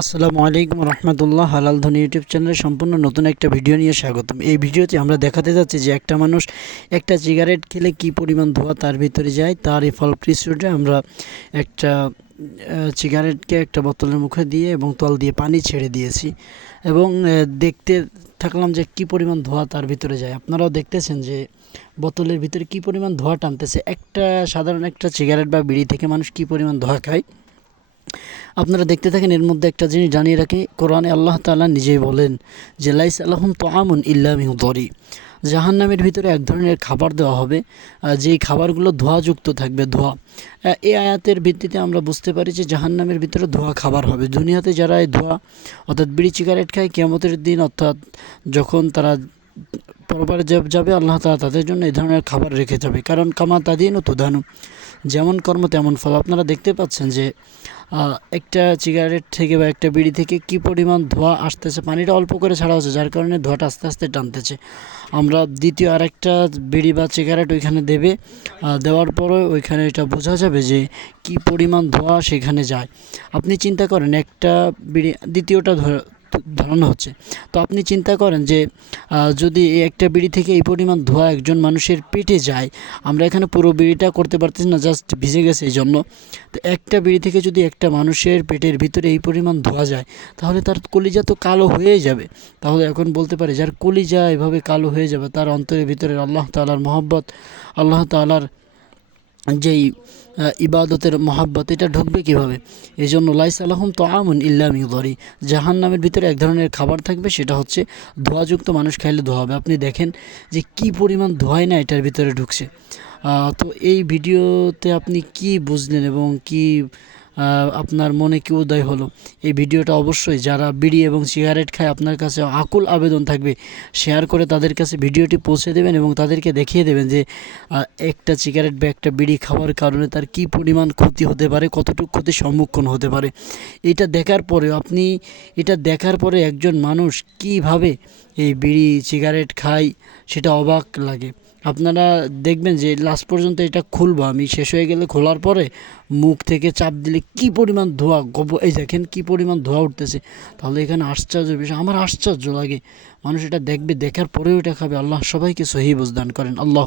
আসসালামু আলাইকুম রহমতুল্লাহ হালাল ধনী ইউটিউব চ্যানেলে সম্পূর্ণ নতুন একটা ভিডিও নিয়ে স্বাগতম। এই ভিডিওতে আমরা দেখাতে যাচ্ছি যে একটা মানুষ একটা সিগারেট খেলে কি পরিমাণ ধোঁয়া তার ভিতরে যায়, তার এই ফলপ্রসূটা আমরা একটা সিগারেটকে একটা বোতলের মুখে দিয়ে এবং তল দিয়ে পানি ছেড়ে দিয়েছি এবং দেখতে থাকলাম যে কি পরিমাণ ধোঁয়া তার ভিতরে যায়। আপনারাও দেখতেছেন যে বোতলের ভিতরে কি পরিমাণ ধোঁয়া টানতেছে। একটা সাধারণ একটা সিগারেট বা বিড়ি থেকে মানুষ কি পরিমাণ ধোঁয়া খায়? আপনারা দেখতে থাকেন এর মধ্যে একটা জিনিস জানিয়ে রাখি, কোরআনে আল্লাহ তালা নিজেই বলেন যে, লাইস আলহম তো আমন ইল্লা মিহুদরি জাহান নামের ভিতরে এক ধরনের খাবার দেওয়া হবে যেই খাবারগুলো ধোঁয়াযুক্ত থাকবে, ধোঁয়া। এই আয়াতের ভিত্তিতে আমরা বুঝতে পারি যে জাহান নামের ভিতরে ধোঁয়া খাবার হবে। দুনিয়াতে যারা এই ধোঁয়া, অর্থাৎ বিড়ি, সিগারেট খায় কেমতের দিন অর্থাৎ যখন তারা পরবার যাবে, আল্লাহ তাআলা তাদের জন্য এই ধরনের খাবার রেখে যাবে। কারণ কামা তাদিন ও তুধানু, যেমন কর্ম তেমন ফল। আপনারা দেখতে পাচ্ছেন যে একটা সিগারেট থেকে বা একটা বিড়ি থেকে কি পরিমাণ ধোঁয়া আসতেছে, পানিটা অল্প করে ছাড়া হচ্ছে, যার কারণে ধোঁয়াটা আস্তে আস্তে টানতেছে। আমরা দ্বিতীয় আরেকটা বিড়ি বা সিগারেট ওইখানে দেবে দেওয়ার পরে ওইখানে এটা বোঝা যাবে যে, কি পরিমাণ ধোঁয়া সেখানে যায়। আপনি চিন্তা করেন, একটা বিড়ি, দ্বিতীয়টা ধরানো হচ্ছে। তো আপনি চিন্তা করেন যে যদি একটা বিড়ি থেকে এই পরিমাণ ধোঁয়া একজন মানুষের পেটে যায়, আমরা এখানে পুরো বিড়িটা করতে পারতেছি না, জাস্ট ভিজে গেছে এই জন্য তো একটা বিড়ি থেকে যদি একটা মানুষের পেটের ভিতরে এই পরিমাণ ধোঁয়া যায়, তাহলে তার কলিজা তো কালো হয়েই যাবে। তাহলে এখন বলতে পারে যার কলিজা এভাবে কালো হয়ে যাবে, তার অন্তরের ভিতরে আল্লাহ তাআলার মহব্বত, আল্লাহ তাআলার যেই ইবাদতের মহাব্বত, এটা ঢুকবে কীভাবে? এই জন্য লাইস আলহম তো আমন ইল্লামি মিউদরি জাহান নামের ভিতরে এক ধরনের খাবার থাকবে, সেটা হচ্ছে ধোয়াযুক্ত মানুষ খাইলে ধোয়া হবে। আপনি দেখেন যে কি পরিমাণ ধোয়ায় না এটার ভিতরে ঢুকছে। তো এই ভিডিওতে আপনি কি বুঝলেন এবং কি আপনার মনে কি উদয় হলো? এই ভিডিওটা অবশ্যই যারা বিড়ি এবং সিগারেট খায়, আপনার কাছে আকুল আবেদন থাকবে। শেয়ার করে তাদের কাছে ভিডিওটি পৌঁছে দেবেন এবং তাদেরকে দেখিয়ে দেবেন যে একটা সিগারেট বা একটা বিড়ি খাওয়ার কারণে তার কি পরিমাণ ক্ষতি হতে পারে, কতটুকু ক্ষতির সম্মুখীন হতে পারে। এটা দেখার পরে আপনি, এটা দেখার পরে একজন মানুষ কীভাবে এই বিড়ি, সিগারেট খায়, সেটা অবাক লাগে। আপনারা দেখবেন যে লাস্ট পর্যন্ত এটা খুলবো আমি। শেষ হয়ে গেলে খোলার পরে মুখ থেকে চাপ দিলে কি পরিমাণ ধোয়া গব এই দেখেন কি পরিমাণ ধোয়া উঠতেছে। তাহলে এখানে আশ্চর্য বিষয়, আমার আশ্চর্য লাগে। মানুষ এটা দেখবে, দেখার পরেও এটা খাবে। আল্লাহ সবাইকে সহি বুঝদান করেন। আল্লাহ